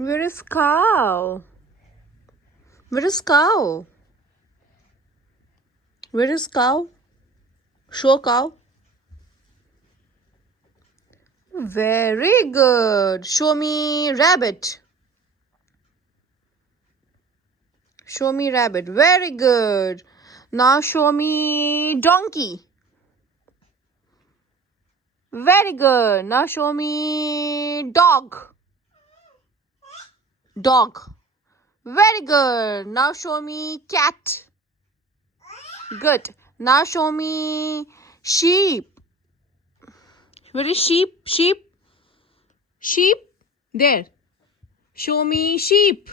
Where is cow? Where is cow? Where is cow? Show cow. Very good. Show me rabbit. Show me rabbit. Very good. Now show me donkey. Very good. Now show me dog. Dog. Very good. Now show me cat. Good. Now show me sheep. Where is sheep? Sheep. Sheep. There. Show me sheep.